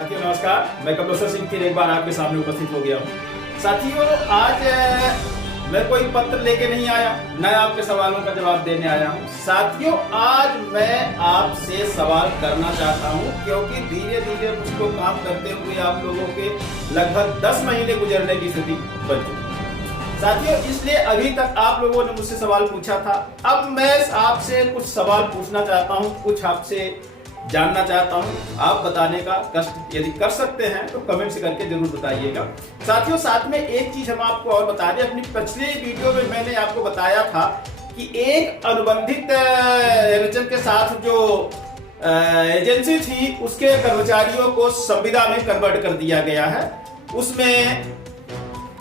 साथियों नमस्कार, मैं कमलेश्वर सिंह फिर एक बार आपके सामने उपस्थित हो गया हूँ। साथियों आज मैं कोई पत्र लेके नहीं आया, न आपके सवालों का जवाब देने आया हूँ। साथियों आज मैं आपसे सवाल करना चाहता हूँ क्योंकि धीरे धीरे मुझको काम करते हुए आप लोगों के लगभग 10 महीने गुजरने की स्थिति बन चुकी है। साथियों इसलिए अभी तक आप लोगों ने मुझसे सवाल पूछा था, अब मैं आपसे कुछ सवाल पूछना चाहता हूँ, कुछ आपसे जानना चाहता हूं। आप बताने का कष्ट यदि कर सकते हैं तो कमेंट से करके जरूर बताइएगा। साथियों साथ में एक चीज हम आपको और बता दें, अपनी पिछले वीडियो में मैंने आपको बताया था कि एक अनुबंधित एनएचएम के साथ जो एजेंसी थी उसके कर्मचारियों को संविदा में कन्वर्ट कर दिया गया है। उसमें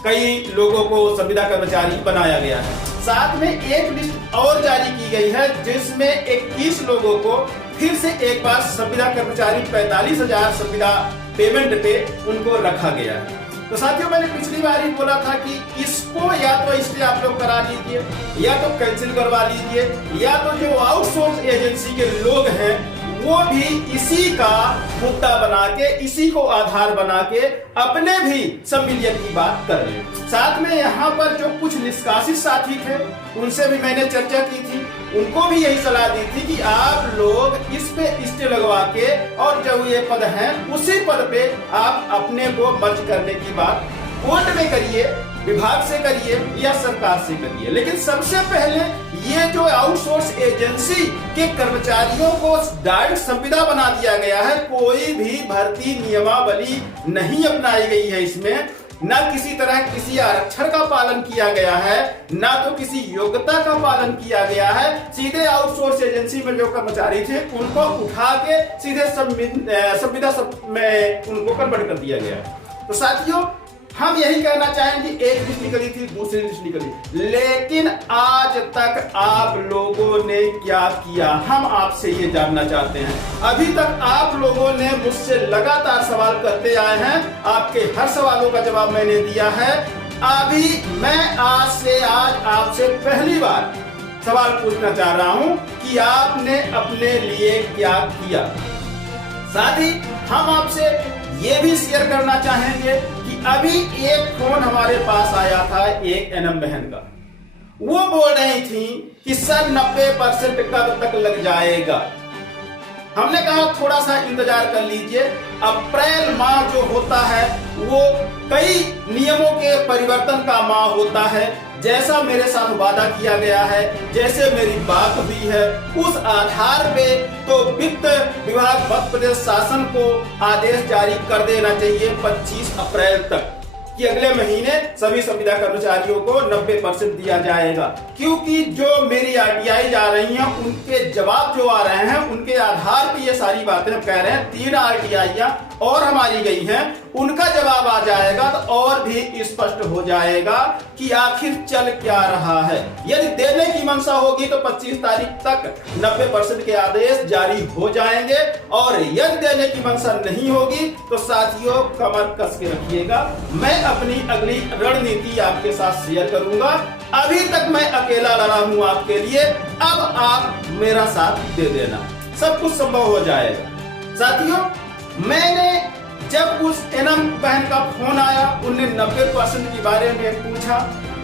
कई लोगों को संविदा कर्मचारी बनाया गया है। साथ में एक लिस्ट और जारी की गई है जिसमें 21 लोगों को फिर से एक बार संविदा कर्मचारी 45,000 संविदा पेमेंट पे उनको रखा गया है। तो साथियों मैंने पिछली बार ही बोला था कि इसको या तो इसलिए आप लोग करा लीजिए या तो कैंसिल करवा लीजिए, या तो जो आउटसोर्स एजेंसी के लोग हैं वो भी इसी का मुद्दा बना के, इसी को आधार बना के अपने भी सम्मिलियन की बात कर रहे हैं। साथ में यहाँ पर जो कुछ निष्कासित साथी थे उनसे भी मैंने चर्चा की थी, उनको भी यही सलाह दी थी कि आप लोग इस पे स्टे लगवा के और जो ये पद हैं उसी पद पे आप अपने को मर्ज करने की बात कोर्ट में करिए, विभाग से करिए या सरकार से करिए। लेकिन सबसे पहले ये जो आउटसोर्स एजेंसी के कर्मचारियों को डायरेक्ट संविदा बना दिया गया है, कोई भी भर्ती नियमावली नहीं अपनाई गई है। इसमें न किसी तरह किसी आरक्षण का पालन किया गया है, न तो किसी योग्यता का पालन किया गया है। सीधे आउटसोर्स एजेंसी में जो कर्मचारी थे उनको उठा के सीधे संविदा में उनको कन्वर्ट कर दिया गया। तो साथियों हम यही कहना चाहेंगे, एक लिस्ट निकली थी, दूसरी लिस्ट निकली, लेकिन आज तक आप लोगों ने क्या किया हम आपसे ये जानना चाहते हैं। अभी तक आप लोगों ने मुझसे लगातार सवाल करते आए हैं, आपके हर सवालों का जवाब मैंने दिया है। अभी मैं आज आपसे पहली बार सवाल पूछना चाह रहा हूं कि आपने अपने लिए क्या किया। साथ ही हम आपसे ये भी शेयर करना चाहेंगे कि अभी एक फोन हमारे पास आया था एक एनएम बहन का, वो बोल रही थी कि सर 90% कब तक लग जाएगा। हमने कहा थोड़ा सा इंतजार कर लीजिए, अप्रैल माह जो होता है वो कई नियमों के परिवर्तन का माह होता है। जैसा मेरे साथ वादा किया गया है, जैसे मेरी बात हुई है, उस आधार पे तो वित्त विभाग मध्य प्रदेश शासन को आदेश जारी कर देना चाहिए 25 अप्रैल तक कि अगले महीने सभी संविदा कर्मचारियों को 90% दिया जाएगा। क्योंकि जो मेरी आरटीआई जा रही हैं उनके जवाब जो आ रहे हैं उनके आधार पर ये सारी बातें हम कह रहे हैं। 3 आरटीआईयां और हमारी गई हैं, उनका जवाब आ जाएगा तो और भी स्पष्ट हो जाएगा कि आखिर चल क्या रहा है। यदि देने की मंशा होगी तो 25 तारीख तक 90% के आदेश जारी हो जाएंगे, और यदि देने की मंशा नहीं होगी तो साथियों कमर कस के रखिएगा, मैं अपनी अगली रणनीति आपके साथ शेयर करूंगा। अभी तक मैं अकेला लड़ा हूं आपके लिए, अब आप मेरा साथ दे देना, सब कुछ संभव हो जाएगा। साथियों मैंने जब उस एनएम बहन का फोन आया, उनने 90% के बारे में पूछा,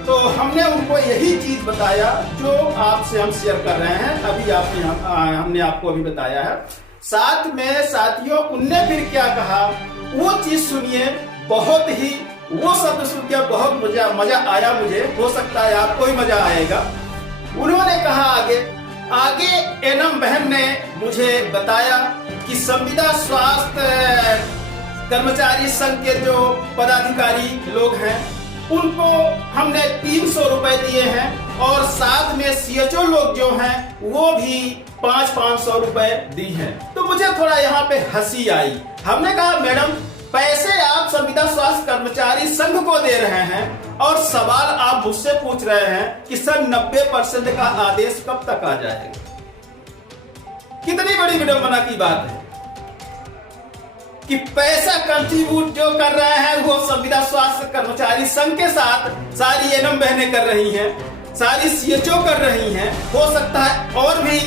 तो हमने उनको यही चीज बताया जो आपसे हम शेयर कर रहे हैं, अभी हमने आपको अभी बताया है। साथ में साथियों उनने फिर क्या कहा वो चीज सुनिए, बहुत ही वो शब्द सुन के बहुत मजा आया मुझे, हो सकता है आपको ही मजा आएगा। उन्होंने कहा आगे एनएम बहन ने मुझे बताया कि संविदा स्वास्थ्य कर्मचारी संघ के जो पदाधिकारी लोग हैं उनको हमने 300 रुपए दिए हैं, और साथ में सीएचओ लोग जो हैं वो भी 500 रुपए दी हैं। तो मुझे थोड़ा यहाँ पे हंसी आई। हमने कहा मैडम पैसे आप संविदा स्वास्थ्य कर्मचारी संघ को दे रहे हैं और सवाल आप मुझसे पूछ रहे हैं कि सर 90% का आदेश कब तक आ जाएगा। कितनी बड़ी विडंबना की बात है कि पैसा कंट्रीब्यूट जो कर रहे हैं वो संविदा स्वास्थ्य कर्मचारी संघ के साथ सारी एनएम बहनें कर रही हैं, सारी सीएचओ कर रही हैं, हो सकता है और भी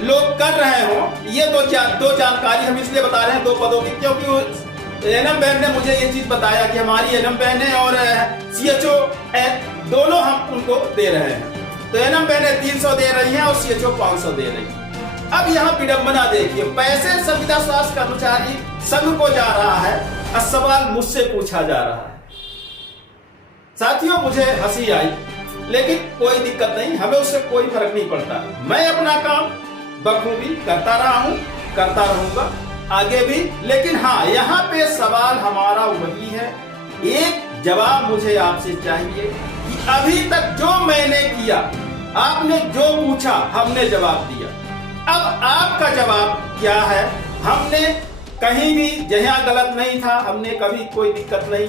लोग कर रहे हो। ये दो जानकारी हम इसलिए बता रहे हैं 2 पदों की, क्योंकि एनएम बहन ने मुझे ये चीज बताया कि हमारी एनएम बहन और सीएचओ दोनों हम उनको दे रहे हैं। तो एनएम बहनें 300 दे रही हैं और सीएचओ 500 दे रही हैं। अब यहाँ विडंबना देखिए, पैसे संविदा स्वास्थ्य कर्मचारी संघ को जा रहा है और सवाल मुझसे पूछा जा रहा है। साथियों, मुझे हंसी आई, लेकिन कोई दिक्कत नहीं, हमें उससे कोई फर्क नहीं पड़ता। मैं अपना काम बखूबी करता रहा हूं, करता रहूंगा आगे भी। लेकिन हाँ, यहाँ पे सवाल हमारा वही है, एक जवाब मुझे आपसे चाहिए कि अभी तक जो मैंने किया, आपने जो पूछा हमने जवाब दिया। अब आपका जवाब क्या है? हमने कहीं भी जहाँ गलत नहीं था, हमने कभी कोई दिक्कत नहीं,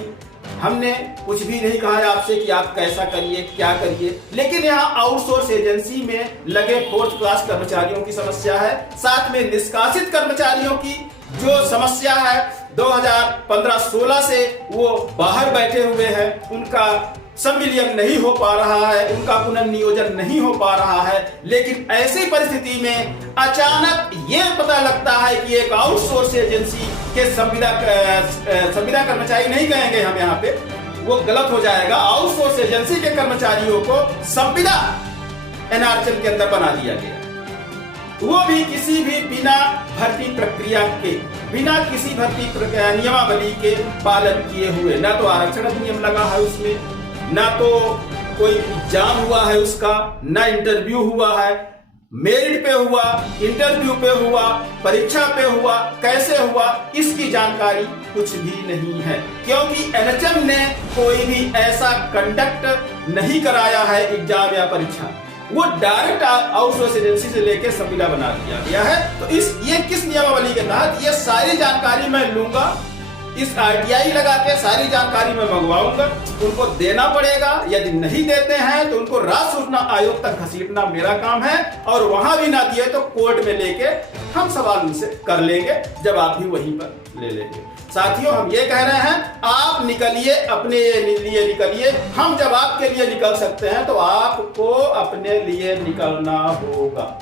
हमने कुछ भी नहीं कहा है आपसे कि आप कैसा करिए क्या करिए। लेकिन यहाँ आउटसोर्स एजेंसी में लगे 4th क्लास कर्मचारियों की समस्या है, साथ में निष्कासित कर्मचारियों की जो समस्या है 2015-16 से वो बाहर बैठे हुए हैं, उनका संविलियन नहीं हो पा रहा है, उनका पुनर्नियोजन नहीं हो पा रहा है। लेकिन ऐसी परिस्थिति में अचानक ये पता लगता है कि एक आउटसोर्स एजेंसी के संविदा कर्मचारी नहीं कहेंगे हम यहाँ पे, वो गलत हो जाएगा, आउटसोर्स एजेंसी के कर्मचारियों को संविदा एनआरएचएम के अंदर बना दिया गया, वो भी किसी भी बिना भर्ती प्रक्रिया के, बिना किसी भर्ती नियमावली के पालन किए हुए। ना तो आरक्षण अधिनियम लगा है उसमें, ना तो कोई एग्जाम हुआ है उसका, ना इंटरव्यू हुआ है, मेरिट पे हुआ, इंटरव्यू पे हुआ, परीक्षा पे हुआ, कैसे हुआ इसकी जानकारी कुछ भी नहीं है, क्योंकि एनएचएम ने कोई भी ऐसा कंडक्ट नहीं कराया है एग्जाम या परीक्षा। वो डायरेक्ट आउटसोर्स एजेंसी से लेकर संविदा बना दिया गया है। तो ये किस नियमावली के तहत, ये सारी जानकारी मैं लूंगा, इस आरटीआई लगा के सारी जानकारी मैं मंगवाऊंगा, उनको देना पड़ेगा। यदि नहीं देते हैं तो उनको राज्य सूचना आयोग तक घसीटना मेरा काम है, और वहां भी ना दिए तो कोर्ट में लेके हम सवाल उनसे कर लेंगे, जवाब भी वहीं पर ले लेंगे। साथियों, हम ये कह रहे हैं, आप निकलिए, अपने लिए निकलिए। हम जब आपके लिए निकल सकते हैं तो आपको अपने लिए निकलना होगा।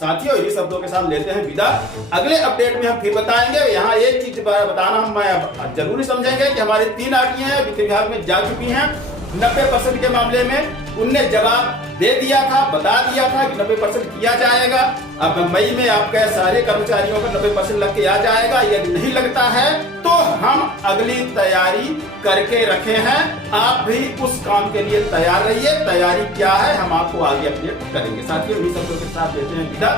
साथियों, इन्हीं शब्दों के साथ लेते हैं विदा। अगले अपडेट में हम फिर बताएंगे। यहाँ एक चीज बताना हम जरूरी समझेंगे कि हमारी 3 आरटीआई वित्त विभाग में जा चुकी हैं। 90% के मामले में उनने जवाब दे दिया था, बता दिया था कि 90% किया जाएगा। अब मई में आपके सारे कर्मचारियों का 90% लग के आ जाएगा। यदि नहीं लगता है तो हम अगली तैयारी करके रखे हैं, आप भी उस काम के लिए तैयार रहिए। तैयारी क्या है हम आपको आगे अपडेट करेंगे। साथियों, इन्हीं शब्दों के साथ देते हैं विदा।